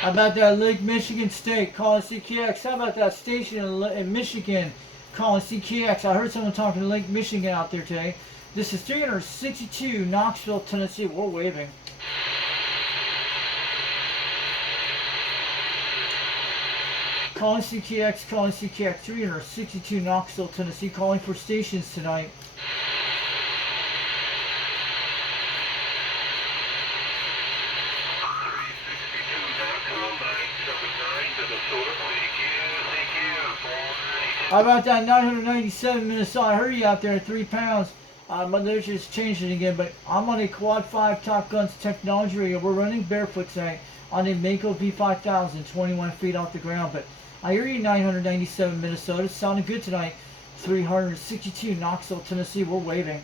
How about that Lake Michigan State calling CKX? How about that station in Michigan calling CKX? I heard someone talking to Lake Michigan out there today. This is 362 Knoxville, Tennessee. We're waving. Calling CKX, 362 Knoxville, Tennessee. Calling for stations tonight. How about that 997 Minnesota? I heard you out there at 3 pounds. Mother Nature just changed it again, but I'm on a quad 5 Top Guns technology radio. We're running barefoot tonight on a Mako V5000, 21 feet off the ground. But I hear you 997 Minnesota. It's sounding good tonight. 362 Knoxville, Tennessee. We're waving.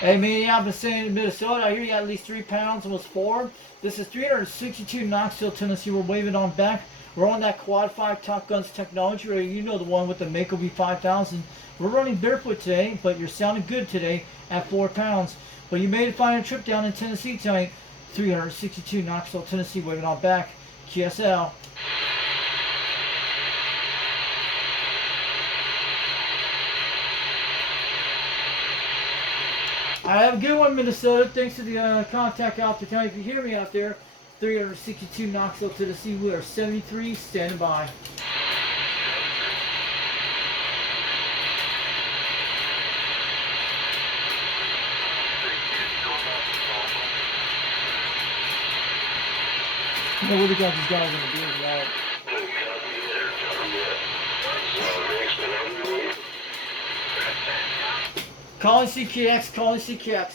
Hey, Minneapolis, Minnesota, I hear you got at least 3 pounds, almost 4. This is 362 Knoxville, Tennessee. We're waving on back. We're on that quad 5 Top Guns technology radio. You know the one with the Mako V5000. We're running barefoot today, but you're sounding good today at 4 pounds. But you made a final trip down in Tennessee tonight. 362 Knoxville, Tennessee, waving on back. QSL. I have a good one, Minnesota. Thanks to the contact out there tonight. If you hear me out there, 362 Knoxville, Tennessee. We are 73, standing by. You know what we got these guys in the beard now. Calling CKX.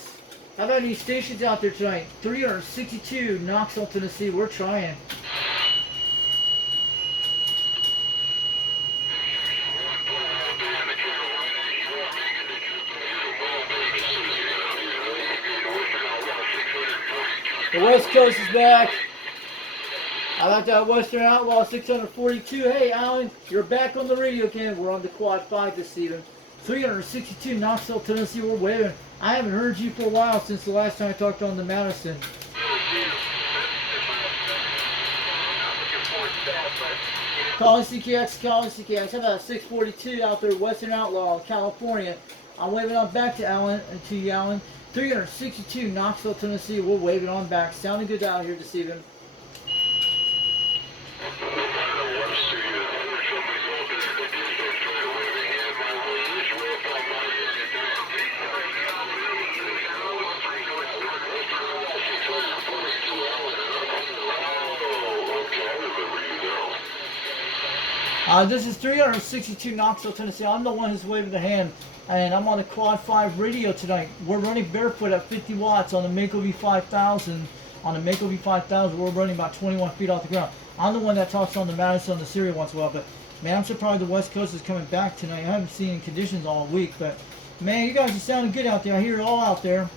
How about any stations out there tonight? 362 Knoxville, Tennessee. We're trying. The West Coast is back. I like that Western Outlaw 642. Hey, Alan, you're back on the radio again. We're on the quad 5 this evening. 362 Knoxville, Tennessee. We're waiting. I haven't heard you for a while since the last time I talked on the Madison. Calling CKX. How about 642 out there, Western Outlaw, California? I'm waving on back to Alan and to you, Alan. 362 Knoxville, Tennessee. We're waving on back. Sounding good out here this evening. This is 362 Knoxville, Tennessee. I'm the one who's waving the hand, and I'm on the quad 5 radio tonight. We're running barefoot at 50 watts on the Mako V5000. On the Mako V5000, we're running about 21 feet off the ground. I'm the one that talks on the Madison on the Syria once in a while, but man, I'm surprised the West Coast is coming back tonight. I haven't seen any conditions all week, but man, you guys are sounding good out there. I hear it all out there.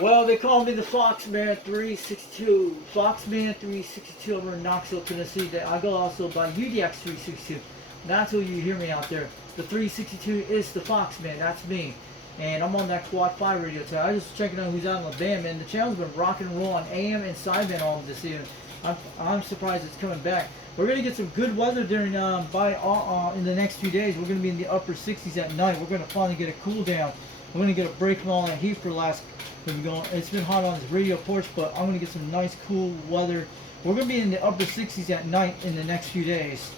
Well, they call me the Foxman 362. Foxman 362 over in Knoxville, Tennessee. I go also by UDX362. That's who you hear me out there. The 362 is the Foxman. That's me. And I'm on that quad 5 radio today. I was just checking out who's out on the band, man. The channel's been rock and roll on AM and sideband all of this evening. I'm surprised it's coming back. We're gonna get some good weather during in the next few days. We're gonna be in the upper 60s at night. We're gonna finally get a cool down. We're gonna get a break from all that heat for the last. It's been hot on this radio porch, but I'm gonna get some nice cool weather. We're gonna be in the upper 60s at night in the next few days.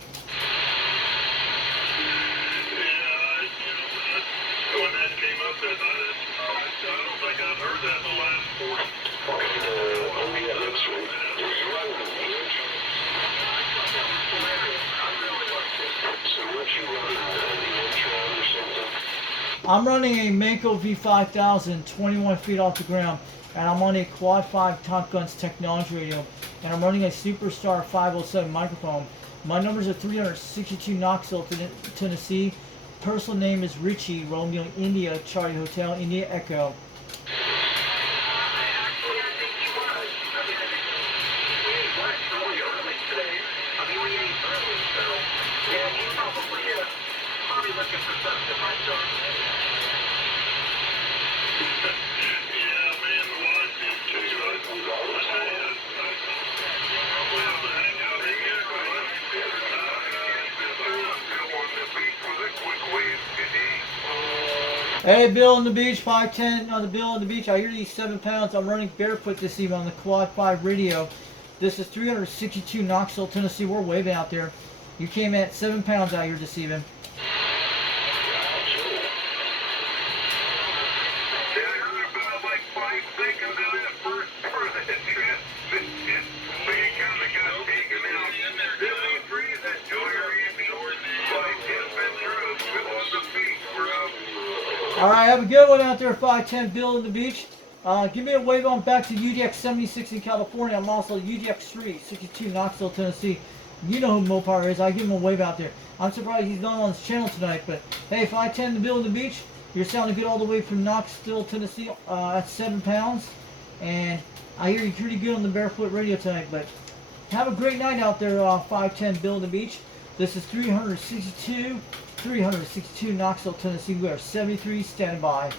I'm running a Mako V5000, 21 feet off the ground, and I'm on a quad 5 TopGun's technology radio, and I'm running a Superstar 507 microphone. My numbers are 362 Knoxville, Tennessee. Personal name is Richie, Romeo India, Charlie Hotel, India Echo. Hey, Bill on the beach, 510 on the Bill on the beach. I hear these 7 pounds. I'm running barefoot this evening on the quad 5 radio. This is 362 Knoxville, Tennessee. We're waving out there. You came at 7 pounds out here this evening. Alright, have a good one out there, 510 Bill on the beach. Give me a wave on back to UDX362 in California. I'm also UDX362 Knoxville, Tennessee. You know who Mopar is. I give him a wave out there. I'm surprised he's not on his channel tonight, but hey, 510 the Bill on the beach. You're sounding good all the way from Knoxville, Tennessee. That's 7 pounds. And I hear you pretty good on the barefoot radio tonight, but have a great night out there, 510 Bill on the beach. This is 362 Knoxville, Tennessee. We are 73 standing by.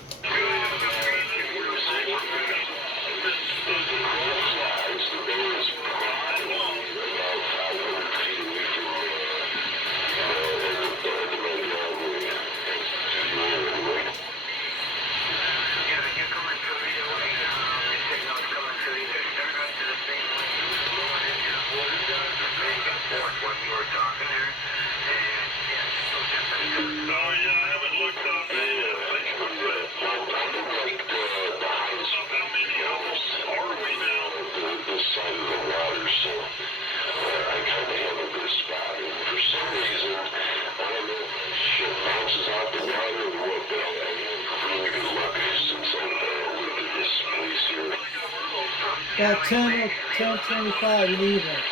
About 10:25 in the evening.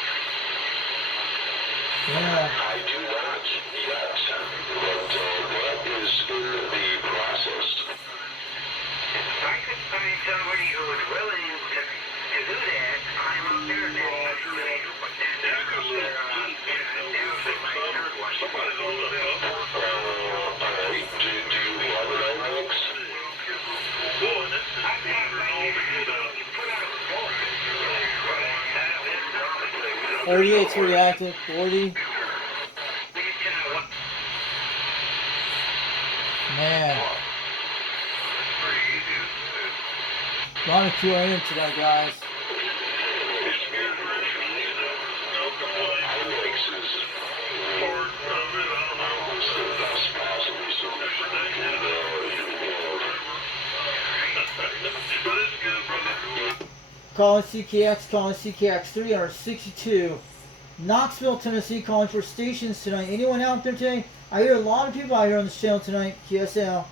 Yeah. I do not yet, but that is in the process. If I could find somebody who is willing to do that, climb up there and then but somebody's on the hill. Alright, do you have an Alex? Well, and this is all 38's pretty active. 40. Man. A lot of QA today, guys. Calling CKX, calling CKX 362. Knoxville, Tennessee, calling for stations tonight. Anyone out there today? I hear a lot of people out here on this channel tonight. QSL.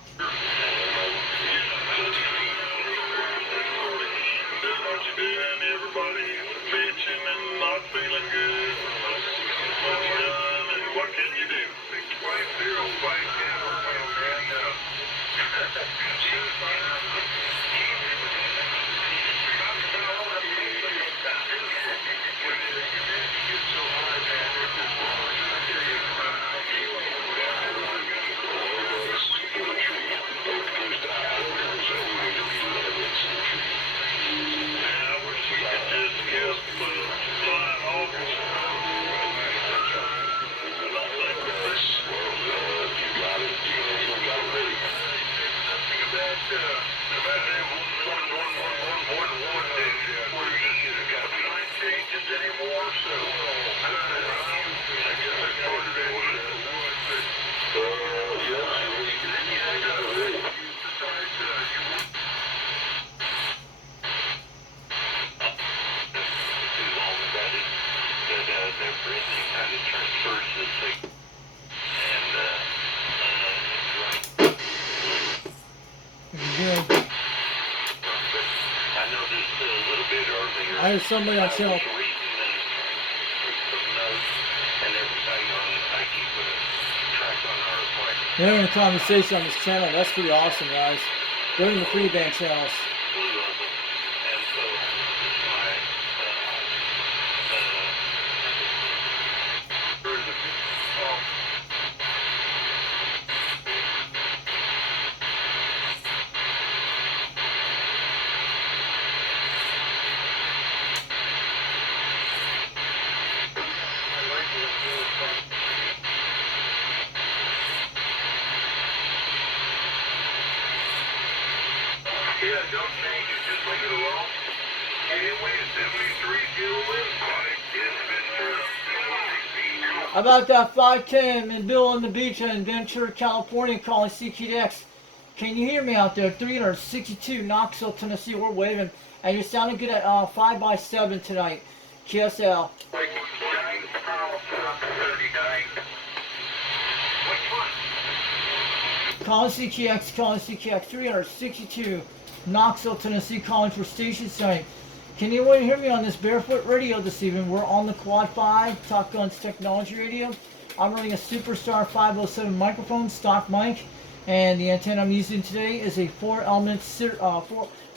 good. I know this a little bit earlier. I heard somebody on channel. And everything on, I keep a track on our appointment. They're having a conversation on this channel. That's pretty awesome, guys. They're in the free band channels. And so my yeah, don't change it, just leave it alone. Anyway, 73 fuel is fine. It's been About that 510 and Bill on the beach in Ventura, California, calling CQDX. Can you hear me out there? 362 Knoxville, Tennessee. We're waving, and you're sounding good at 5x7 tonight. QSL. Calling CQX, calling CQX. 362 Knoxville, Tennessee, calling for station site. Can anyone hear me on this Barefoot radio this evening? We're on the quad 5 TopGun's technology radio. I'm running a Superstar 507 microphone, stock mic, and the antenna I'm using today is a 4-element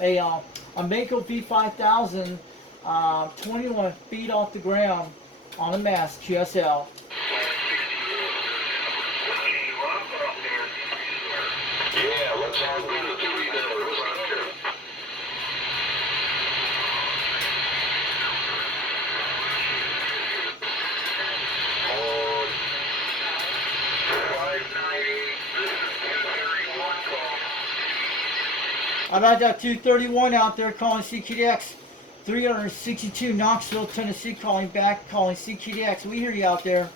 a Mako V5000, 21 feet off the ground on a mast, QSL. Yeah, let's all go to 3 I'm at that 231 out there calling CQDX. 362 Knoxville, Tennessee, calling back, calling CQDX. We hear you out there.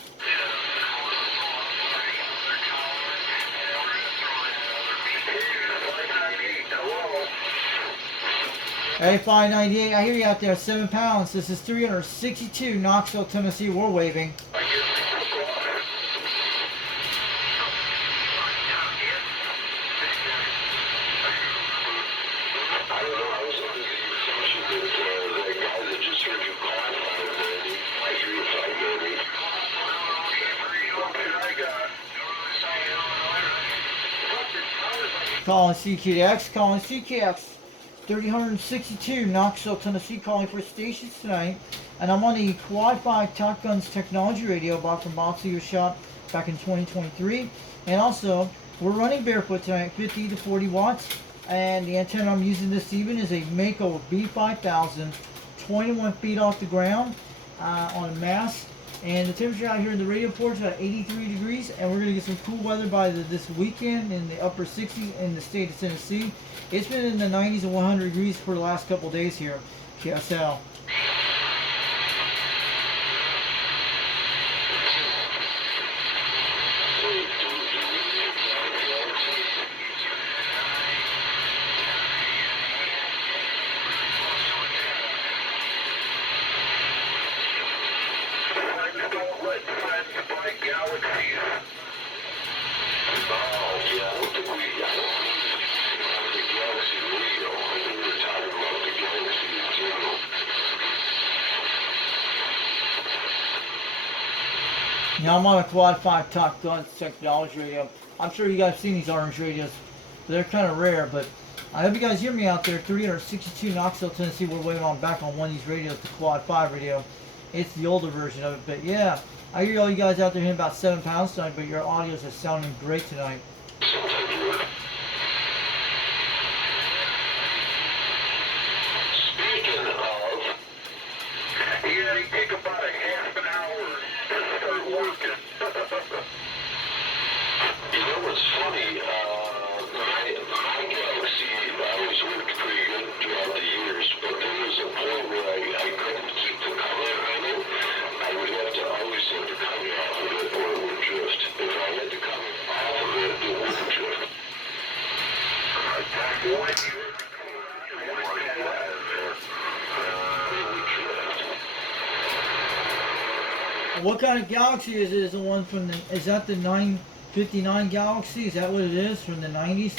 Hey, 598, I hear you out there, 7 pounds. This is 362 Knoxville, Tennessee. We're waving. Calling CQDX, calling CQX. 362 Knoxville, Tennessee, calling for stations tonight. And I'm on the quad 5 TopGun's technology radio bought from Bob Seger's shop back in 2023. And also, we're running Barefoot tonight, 50 to 40 watts. And the antenna I'm using this evening is a Mako B5000, 21 feet off the ground on a mast. And the temperature out here in the radio port is about 83 degrees, and we're going to get some cool weather by this weekend in the upper 60s in the state of Tennessee. It's been in the 90s and 100 degrees for the last couple days here. QSL. Now I'm on a quad 5 TopGun technology radio. I'm sure you guys have seen these orange radios. They're kind of rare, but I hope you guys hear me out there. 362 Knoxville, Tennessee. We're waiting on back on one of these radios, the quad 5 radio. It's the older version of it, but yeah, I hear all you guys out there hitting about 7 pounds tonight, but your audios are sounding great tonight. Speaking of, yeah, they take about a half an hour to start working. You know what's funny? My Galaxy always worked pretty good throughout the years, but there was a point where I couldn't keep the cover on it. I would have to always take the cover off of it or it would drift. If I had the cover off of it, it wouldn't drift. What kind of Galaxy is it? Is the one from the? Is that the 959 Galaxy? Is that what it is from the 90s?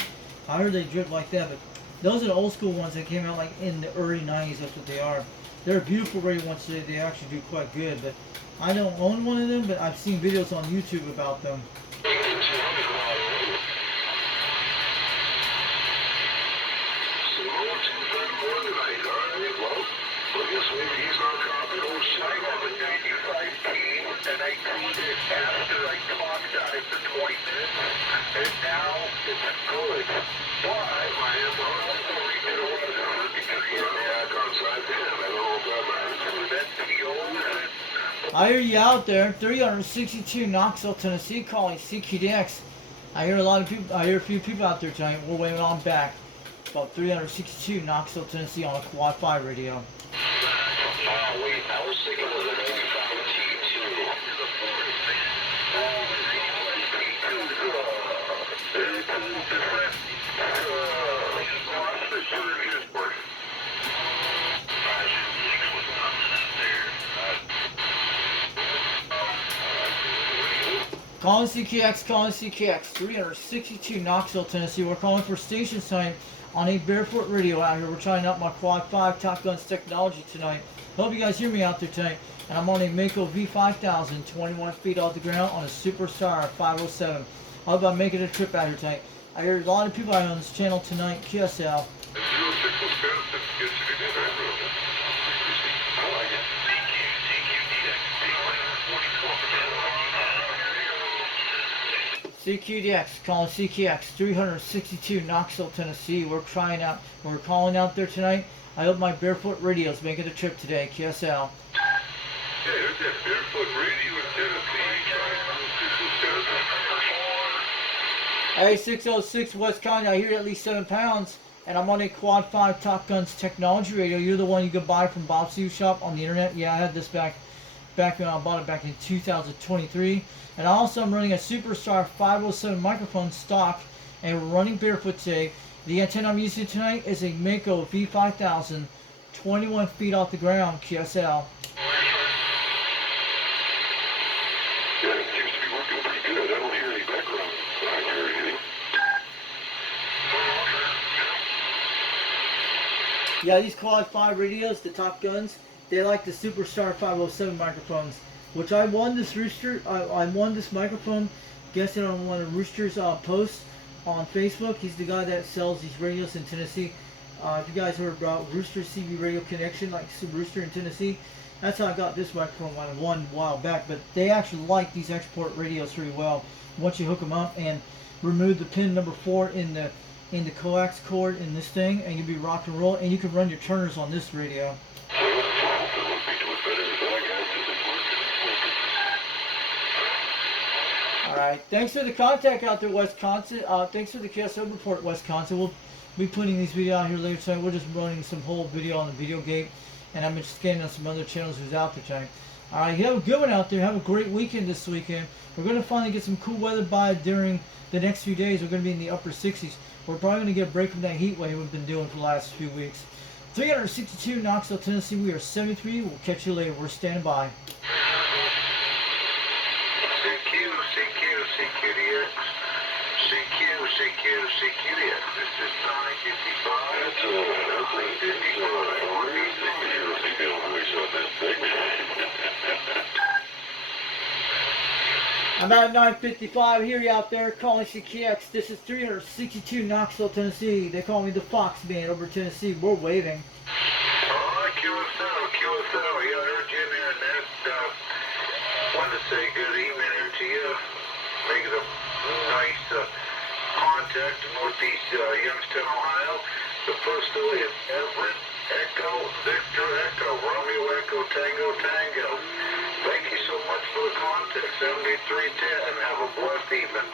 I heard they drift like that, but those are the old school ones that came out like in the early 90s. That's what they are. They're beautiful radio ones today. They actually do quite good, but I don't own one of them, but I've seen videos on YouTube about them. And I cleaned it after I talked on it for 20 minutes, and now it's good. But I am I hear you out there, 362 Knoxville, Tennessee, calling CQDX. I hear a lot of people. I hear a few people out there tonight. We're waiting on back. About 362 Knoxville, Tennessee, on a quad 5 radio. Wait, I was thinking of the 95 T2. Calling CKX, 362 Knoxville, Tennessee. We're calling for station sign on a barefoot radio out here. We're trying out my quad 5 TopGun's technology tonight. Hope you guys hear me out there tonight. And I'm on a Mako V5000, 21 feet off the ground on a Superstar 507. I hope I'm making a trip out here tonight. I hear a lot of people out on this channel tonight, QSL. CQDX, calling CQX, 362 Knoxville, Tennessee. We're calling out there tonight. I hope my barefoot radio's making a trip today, QSL. Yeah, there's that barefoot radio in Tennessee. Hey, 606 West County, I hear you're at least 7 pounds, and I'm on a quad 5 TopGun's technology radio. You're the one you could buy from Bob's Shoe Shop on the internet. Yeah, I had this back when I bought it back in 2023. And also I'm running a Superstar 507 microphone stock, and we're running barefoot today. The antenna I'm using tonight is a Mako V5000, 21 feet off the ground, QSL. Yeah, it seems to be working pretty good. I don't hear any background. I don't hear anything. Yeah, these quad 5 radios, the TopGuns, they like the Superstar 507 microphones, which I won this I won this microphone guessing on one of Rooster's posts on Facebook. He's the guy that sells these radios in Tennessee. If you guys heard about Rooster CB Radio Connection, like Rooster in Tennessee, that's how I got this microphone when I won a while back. But they actually like these export radios pretty well. Once you hook them up and remove the pin number 4 in the coax cord in this thing, and you'll be rock and roll, and you can run your turners on this radio. Alright, thanks for the contact out there, Wisconsin. Thanks for the KSO report, Wisconsin. We'll be putting these videos out here later tonight. We're just running some whole video on the video gate, and I'm just scanning on some other channels who's out there tonight. Alright, you have a good one out there. Have a great weekend this weekend. We're going to finally get some cool weather by during the next few days. We're going to be in the upper 60s. We're probably going to get a break from that heat wave we've been doing for the last few weeks. 362 Knoxville, Tennessee. We are 73. We'll catch you later. We're standing by. CQDX. This is Sonic 55. I'm at 9:55. Hear you out there calling CQX. This is 362 Knoxville, Tennessee. They call me the Fox Man over Tennessee. We're waving. QSL. Yeah, I heard you in there, and that wanted to say good evening to you. Make it a nice contact in Northeast Youngstown, Ohio. The first three is Everett, Echo, Victor, Echo, Romeo, Echo, Tango, Tango. Thank you so much for the contact, 7310, and have a blessed evening.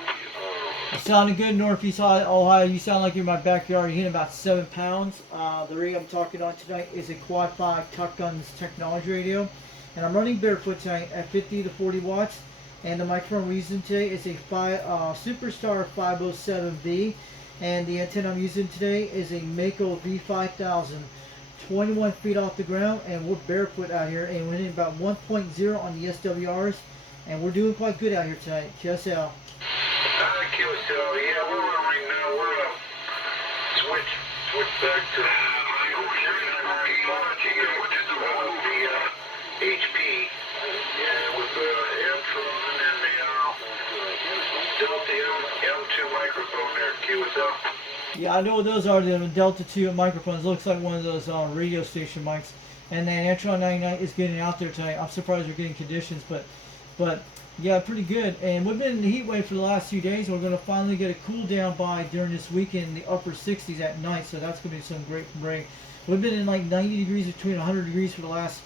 It sounded good, Northeast Ohio. You sound like you're in my backyard. You're hitting about 7 pounds. The radio I'm talking on tonight is a quad 5 TopGun's technology radio. And I'm running barefoot tonight at 50 to 40 watts. And the microphone we're using today is a Superstar 507V. And the antenna I'm using today is a Mako V5000, 21 feet off the ground. And we're barefoot out here. And we're hitting about 1.0 on the SWRs. And we're doing quite good out here tonight. QSL. QSL, yeah, we're right now. Switch back to the HP. Yeah, with the L-Tron and the Delta L2 microphone there. Cue us up. Yeah, I know what those are, the Delta 2 microphones. Looks like one of those radio station mics. And then Antron 99 is getting out there tonight. I'm surprised we're getting conditions, but yeah, pretty good. And we've been in the heat wave for the last few days. We're going to finally get a cool down by during this weekend in the upper 60s at night, so that's going to be some great break. We've been in like 90 degrees between 100 degrees for the last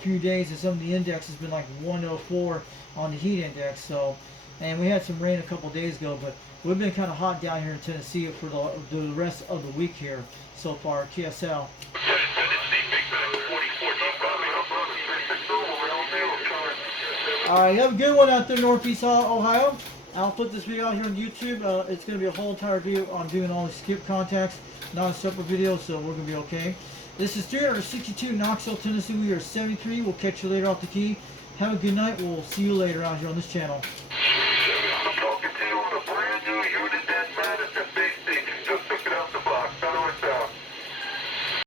few days, and some of the index has been like 104 on the heat index. So, and we had some rain a couple days ago, but we've been kind of hot down here in Tennessee for the rest of the week here so far. TSL. Alright, have a good one out there, Northeast Ohio. I'll put this video out here on YouTube. It's going to be a whole entire video on doing all the skip contacts, not a separate video, so we're going to be okay. This is 362 Knoxville, Tennessee. We are 73. We'll catch you later off the key. Have a good night. We'll see you later out here on this channel. I'm talking to you on a brand new UDX